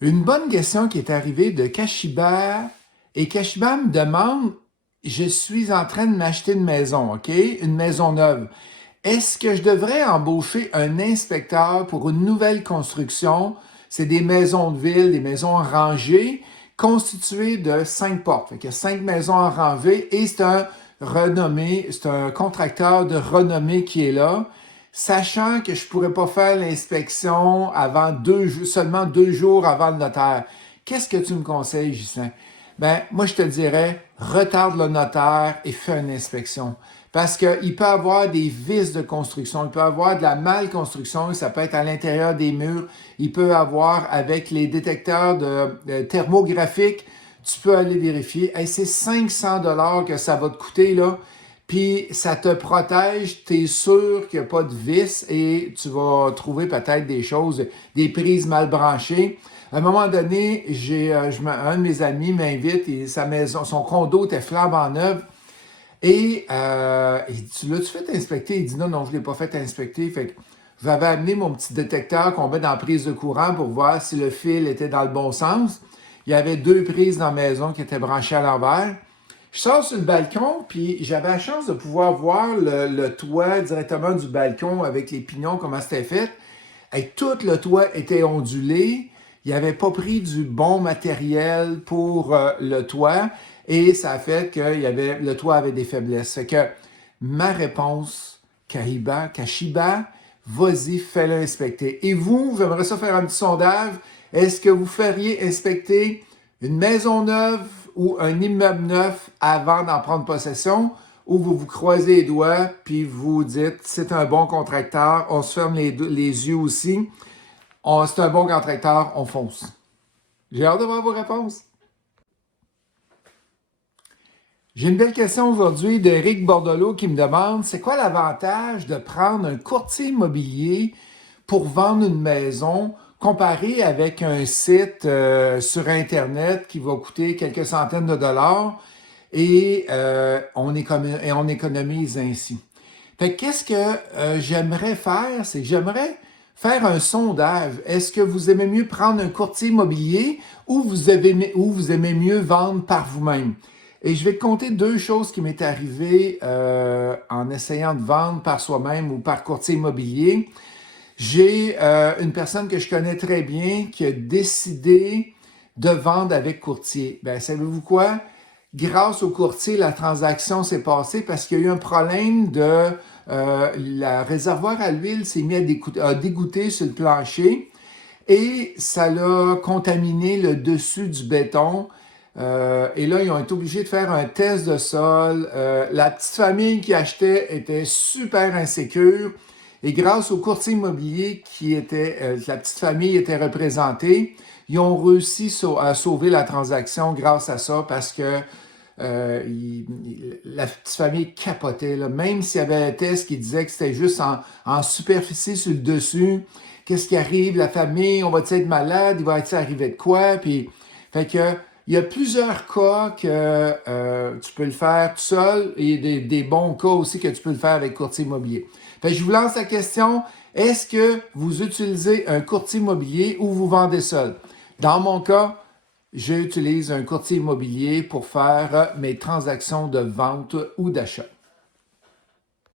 Une bonne question qui est arrivée de Kashiba. Et Kashiba me demande, je suis en train de m'acheter une maison, OK? Une maison neuve. Est-ce que je devrais embaucher un inspecteur pour une nouvelle construction? C'est des maisons de ville, des maisons rangées, constituées de 5 portes. Fait qu'il y a 5 maisons en rangée et c'est un contracteur de renommée qui est là, sachant que je ne pourrais pas faire l'inspection avant seulement 2 jours avant le notaire. Qu'est-ce que tu me conseilles, Gislain? Ben, moi, je te dirais, retarde le notaire et fais une inspection. Parce qu'il peut avoir des vices de construction, il peut avoir de la malconstruction, ça peut être à l'intérieur des murs, il peut avoir avec les détecteurs de thermographiques, tu peux aller vérifier. Hey, c'est 500 $ que ça va te coûter, là. Puis ça te protège, tu es sûr qu'il n'y a pas de vis et tu vas trouver peut-être des choses, des prises mal branchées. À un moment donné, un de mes amis m'invite et sa maison, son condo était flambant neuf. Et il dit, l'as-tu fait inspecter? Il dit, non, non, je ne l'ai pas fait inspecter. Fait que j'avais amené mon petit détecteur qu'on met dans la prise de courant pour voir si le fil était dans le bon sens. Il y avait 2 prises dans la maison qui étaient branchées à l'envers. Je sors sur le balcon, puis j'avais la chance de pouvoir voir le toit directement du balcon avec les pignons, comment c'était fait. Et tout le toit était ondulé. Il n'avait pas pris du bon matériel pour le toit et ça a fait que le toit avait des faiblesses. Fait que ma réponse, Kashiba, vas-y, fais-le inspecter. Et vous, j'aimerais ça faire un petit sondage. Est-ce que vous feriez inspecter une maison neuve ou un immeuble neuf avant d'en prendre possession, ou vous vous croisez les doigts puis vous dites c'est un bon contracteur, on se ferme les yeux aussi, c'est un bon contracteur, on fonce. J'ai hâte de voir vos réponses. J'ai une belle question aujourd'hui d'Éric Bordelot qui me demande c'est quoi l'avantage de prendre un courtier immobilier pour vendre une maison comparé avec un site sur Internet qui va coûter quelques centaines de dollars et on économise ainsi. Fait que qu'est-ce que j'aimerais faire? C'est que j'aimerais faire un sondage. Est-ce que vous aimez mieux prendre un courtier immobilier ou vous aimez mieux vendre par vous-même? Et je vais te compter 2 choses qui m'est arrivé en essayant de vendre par soi-même ou par courtier immobilier. J'ai une personne que je connais très bien qui a décidé de vendre avec courtier. Ben, savez-vous quoi? Grâce au courtier, la transaction s'est passée parce qu'il y a eu un problème de la réservoir à l'huile s'est mis à dégoûter sur le plancher et ça l'a contaminé le dessus du béton. Et là, ils ont été obligés de faire un test de sol. La petite famille qui achetait était super insécure. Et grâce au courtier immobilier la petite famille était représentée, ils ont réussi à sauver la transaction grâce à ça parce que la petite famille capotait. Là. Même s'il y avait un test qui disait que c'était juste en superficie sur le dessus, qu'est-ce qui arrive? La famille, on va-t-il être malade? Il va-t-il arriver de quoi? Puis, fait que, il y a plusieurs cas que tu peux le faire tout seul et des bons cas aussi que tu peux le faire avec courtier immobilier. Fait que je vous lance la question, est-ce que vous utilisez un courtier immobilier ou vous vendez seul? Dans mon cas, j'utilise un courtier immobilier pour faire mes transactions de vente ou d'achat.